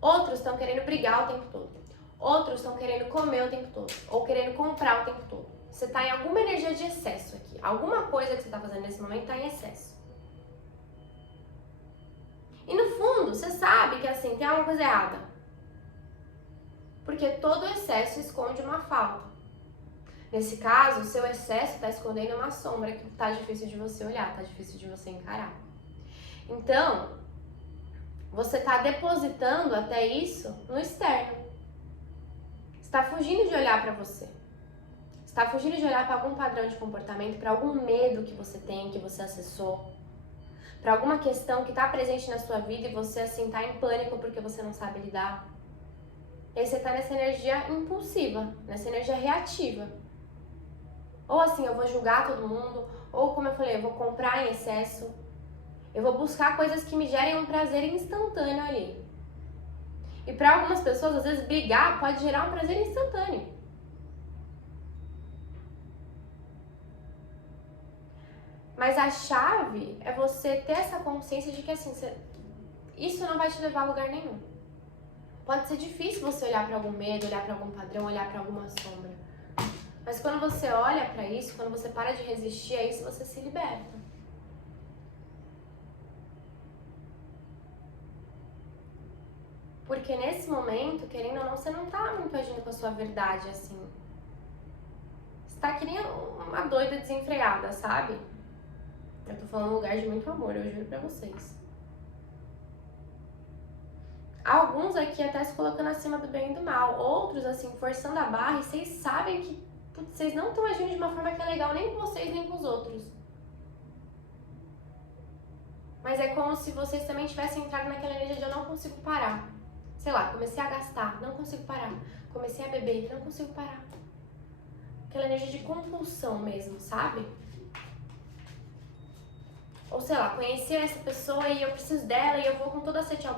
Outros estão querendo brigar o tempo todo. Outros estão querendo comer o tempo todo. Ou querendo comprar o tempo todo. Você está em alguma energia de excesso aqui. Alguma coisa que você está fazendo nesse momento está em excesso. E no fundo, você sabe que assim, tem alguma coisa errada. Porque todo excesso esconde uma falta. Nesse caso, o seu excesso está escondendo uma sombra que está difícil de você olhar, está difícil de você encarar. Então, você está depositando até isso no externo. Está fugindo de olhar para você. Está fugindo de olhar para algum padrão de comportamento, para algum medo que você tem, que você acessou, para alguma questão que está presente na sua vida e você assim está em pânico porque você não sabe lidar. E aí você está nessa energia impulsiva, nessa energia reativa. Ou assim, eu vou julgar todo mundo, ou como eu falei, eu vou comprar em excesso. Eu vou buscar coisas que me gerem um prazer instantâneo ali. E para algumas pessoas, às vezes, brigar pode gerar um prazer instantâneo. Mas a chave é você ter essa consciência de que assim, isso não vai te levar a lugar nenhum. Pode ser difícil você olhar para algum medo, olhar para algum padrão, olhar para alguma sombra. Mas quando você olha para isso, quando você para de resistir a isso, você se liberta. Porque nesse momento, querendo ou não, você não tá muito agindo com a sua verdade, assim. Você tá que nem uma doida desenfreada, sabe? Eu tô falando um lugar de muito amor, eu juro pra vocês. Alguns aqui até se colocando acima do bem e do mal. Outros, assim, forçando a barra e vocês sabem que vocês não estão agindo de uma forma que é legal nem com vocês, nem com os outros. Mas é como se vocês também tivessem entrado naquela energia de eu não consigo parar. Sei lá, comecei a gastar, não consigo parar. Comecei a beber, não consigo parar. Aquela energia de compulsão mesmo, sabe? Ou sei lá, conheci essa pessoa e eu preciso dela e eu vou com toda a sede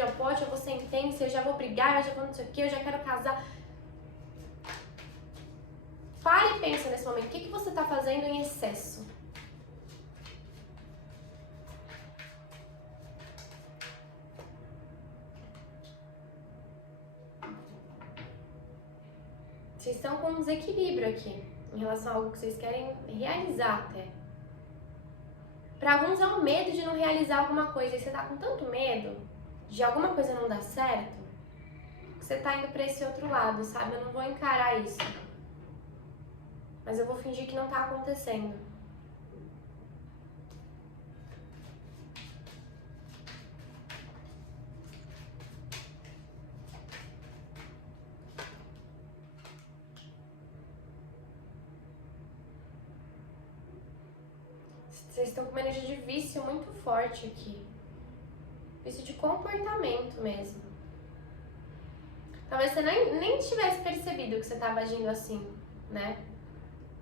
ao pote, eu vou ser intensa, eu já vou brigar, eu já vou não sei o que, eu já quero casar. Pare e pensa nesse momento, o que você tá fazendo em excesso? Vocês estão com um desequilíbrio aqui, em relação a algo que vocês querem realizar até. Para alguns é um medo de não realizar alguma coisa, e você tá com tanto medo de alguma coisa não dar certo, que você tá indo para esse outro lado, sabe? Eu não vou encarar isso, mas eu vou fingir que não tá acontecendo. Vocês estão com uma energia de vício muito forte aqui. Vício de comportamento mesmo. Talvez você nem tivesse percebido que você estava agindo assim, né?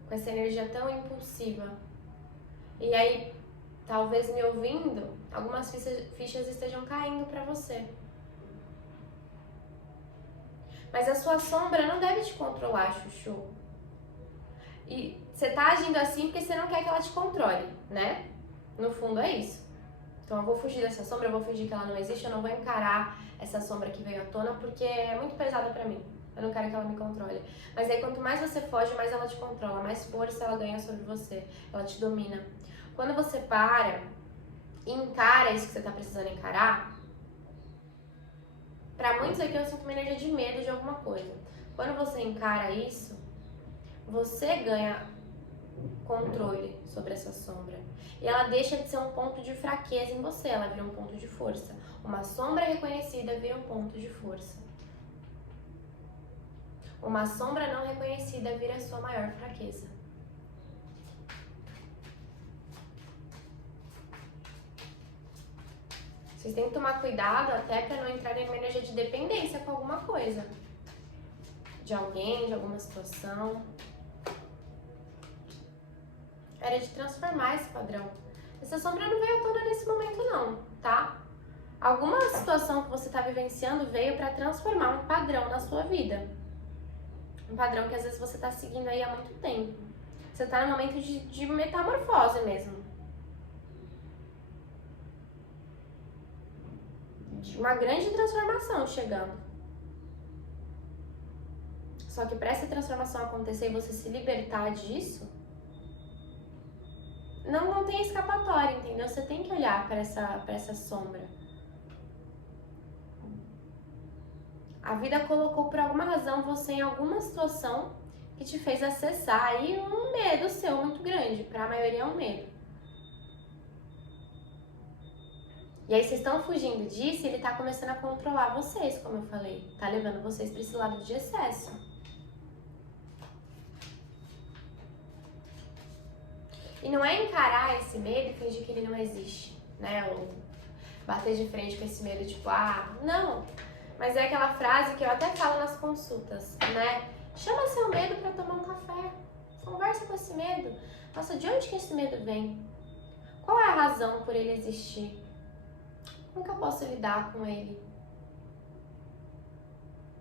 Com essa energia tão impulsiva. E aí, talvez me ouvindo, algumas fichas estejam caindo pra você. Mas a sua sombra não deve te controlar, Chuchu. E você tá agindo assim porque você não quer que ela te controle, né? No fundo é isso. Então eu vou fugir dessa sombra, eu vou fingir que ela não existe, eu não vou encarar essa sombra que veio à tona porque é muito pesada pra mim. Eu não quero que ela me controle. Mas aí quanto mais você foge, mais ela te controla, mais força ela ganha sobre você. Ela te domina. Quando você para e encara isso que você tá precisando encarar, pra muitos aqui eu sinto uma energia de medo de alguma coisa. Quando você encara isso, você ganha controle sobre essa sombra. E ela deixa de ser um ponto de fraqueza em você, ela vira um ponto de força. Uma sombra reconhecida vira um ponto de força. Uma sombra não reconhecida vira a sua maior fraqueza. Vocês têm que tomar cuidado até para não entrar em uma energia de dependência com alguma coisa. De alguém, de alguma situação. Era de transformar esse padrão. Essa sombra não veio à tona nesse momento não, tá? Alguma situação que você está vivenciando veio para transformar um padrão na sua vida. Um padrão que às vezes você está seguindo aí há muito tempo. Você está num momento de metamorfose mesmo. De uma grande transformação chegando. Só que para essa transformação acontecer e você se libertar disso, não tem escapatória, entendeu? Você tem que olhar para essa sombra. A vida colocou por alguma razão você em alguma situação que te fez acessar aí um medo seu muito grande. Para a maioria é um medo. E aí vocês estão fugindo disso e ele tá começando a controlar vocês, como eu falei. Tá levando vocês para esse lado de excesso. E não é encarar esse medo e fingir que ele não existe, né? Ou bater de frente com esse medo, tipo, não. Mas é aquela frase que eu até falo nas consultas, né? Chama seu medo para tomar um café. Conversa com esse medo. Nossa, de onde que esse medo vem? Qual é a razão por ele existir? Como que eu posso lidar com ele?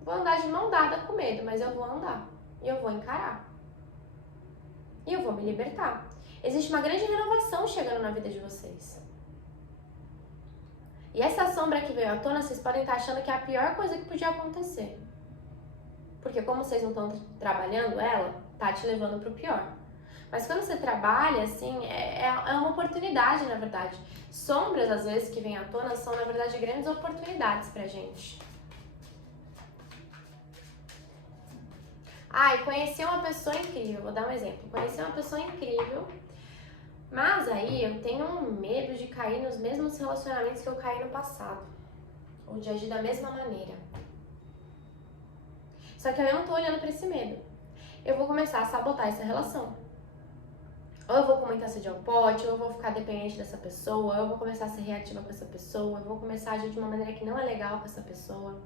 Vou andar de mão dada com medo, mas eu vou andar. E eu vou encarar. E eu vou me libertar. Existe uma grande renovação chegando na vida de vocês. E essa sombra que veio à tona, vocês podem estar achando que é a pior coisa que podia acontecer. Porque como vocês não estão trabalhando ela, tá te levando pro pior. Mas quando você trabalha, assim, é uma oportunidade, na verdade. Sombras, às vezes, que vêm à tona, são, na verdade, grandes oportunidades pra gente. E conhecer uma pessoa incrível, vou dar um exemplo. Conhecer uma pessoa incrível, mas aí eu tenho um medo de cair nos mesmos relacionamentos que eu caí no passado. Ou de agir da mesma maneira. Só que eu não tô olhando pra esse medo. Eu vou começar a sabotar essa relação. Ou eu vou com muita sede ao pote, ou eu vou ficar dependente dessa pessoa, ou eu vou começar a ser reativa com essa pessoa, eu vou começar a agir de uma maneira que não é legal com essa pessoa.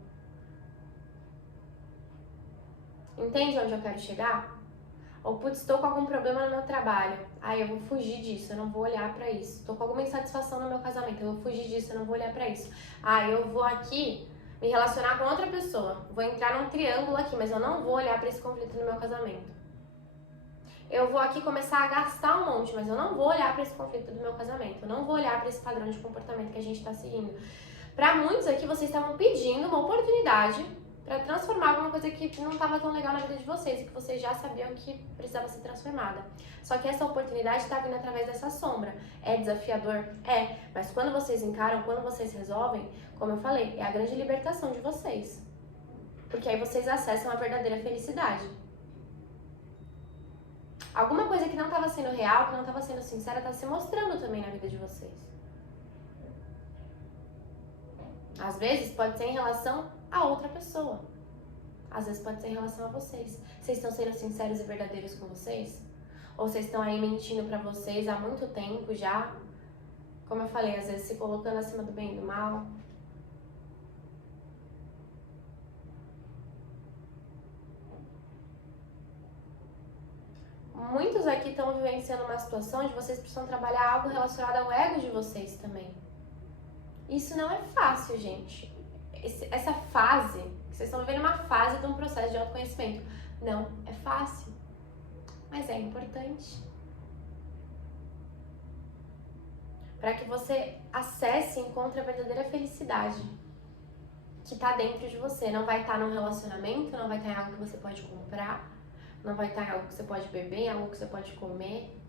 Entende onde eu quero chegar? Ou, putz, estou com algum problema no meu trabalho. Eu vou fugir disso, eu não vou olhar pra isso. Estou com alguma insatisfação no meu casamento, eu vou fugir disso, eu não vou olhar pra isso. Eu vou aqui me relacionar com outra pessoa. Vou entrar num triângulo aqui, mas eu não vou olhar pra esse conflito no meu casamento. Eu vou aqui começar a gastar um monte, mas eu não vou olhar pra esse conflito do meu casamento. Eu não vou olhar pra esse padrão de comportamento que a gente tá seguindo. Pra muitos aqui, vocês estavam pedindo uma oportunidade para transformar alguma coisa que não estava tão legal na vida de vocês e que vocês já sabiam que precisava ser transformada. Só que essa oportunidade está vindo através dessa sombra. É desafiador? É. Mas quando vocês encaram, quando vocês resolvem, como eu falei, é a grande libertação de vocês. Porque aí vocês acessam a verdadeira felicidade. Alguma coisa que não estava sendo real, que não estava sendo sincera, está se mostrando também na vida de vocês. Às vezes pode ser em relação a outra pessoa. Às vezes pode ser em relação a vocês. Vocês estão sendo sinceros e verdadeiros com vocês? Ou vocês estão aí mentindo pra vocês há muito tempo já? Como eu falei, às vezes se colocando acima do bem e do mal. Muitos aqui estão vivenciando uma situação onde vocês precisam trabalhar algo relacionado ao ego de vocês também. Isso não é fácil, gente. Essa fase, vocês estão vivendo uma fase de um processo de autoconhecimento. Não é fácil, mas é importante. Para que você acesse e encontre a verdadeira felicidade que está dentro de você. Não vai estar num relacionamento, não vai estar em algo que você pode comprar, não vai estar em algo que você pode beber, em algo que você pode comer.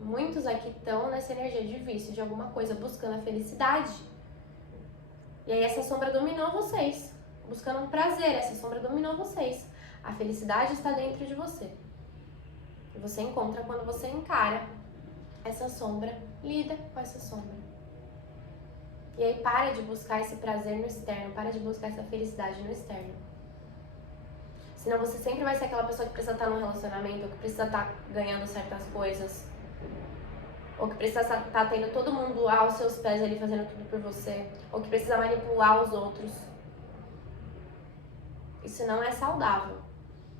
Muitos aqui estão nessa energia de vício, de alguma coisa, buscando a felicidade. E aí essa sombra dominou vocês, buscando um prazer, essa sombra dominou vocês. A felicidade está dentro de você. E você encontra quando você encara essa sombra, lida com essa sombra. E aí para de buscar esse prazer no externo, para de buscar essa felicidade no externo. Senão você sempre vai ser aquela pessoa que precisa estar num relacionamento, ou que precisa estar ganhando certas coisas, ou que precisa estar tendo todo mundo aos seus pés ali fazendo tudo por você, ou que precisa manipular os outros. Isso não é saudável.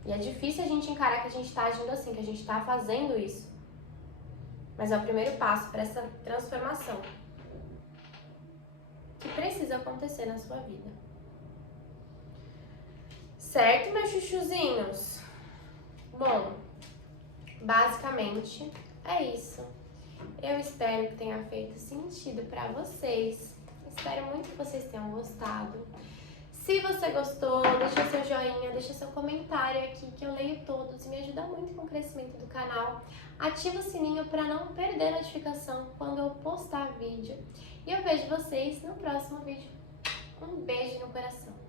E é difícil a gente encarar que a gente está agindo assim, que a gente está fazendo isso. Mas é o primeiro passo para essa transformação que precisa acontecer na sua vida. Certo, meus chuchuzinhos? Bom, basicamente é isso. Eu espero que tenha feito sentido para vocês. Espero muito que vocês tenham gostado. Se você gostou, deixa seu joinha, deixa seu comentário aqui que eu leio todos e me ajuda muito com o crescimento do canal. Ativa o sininho para não perder a notificação quando eu postar vídeo. E eu vejo vocês no próximo vídeo. Um beijo no coração.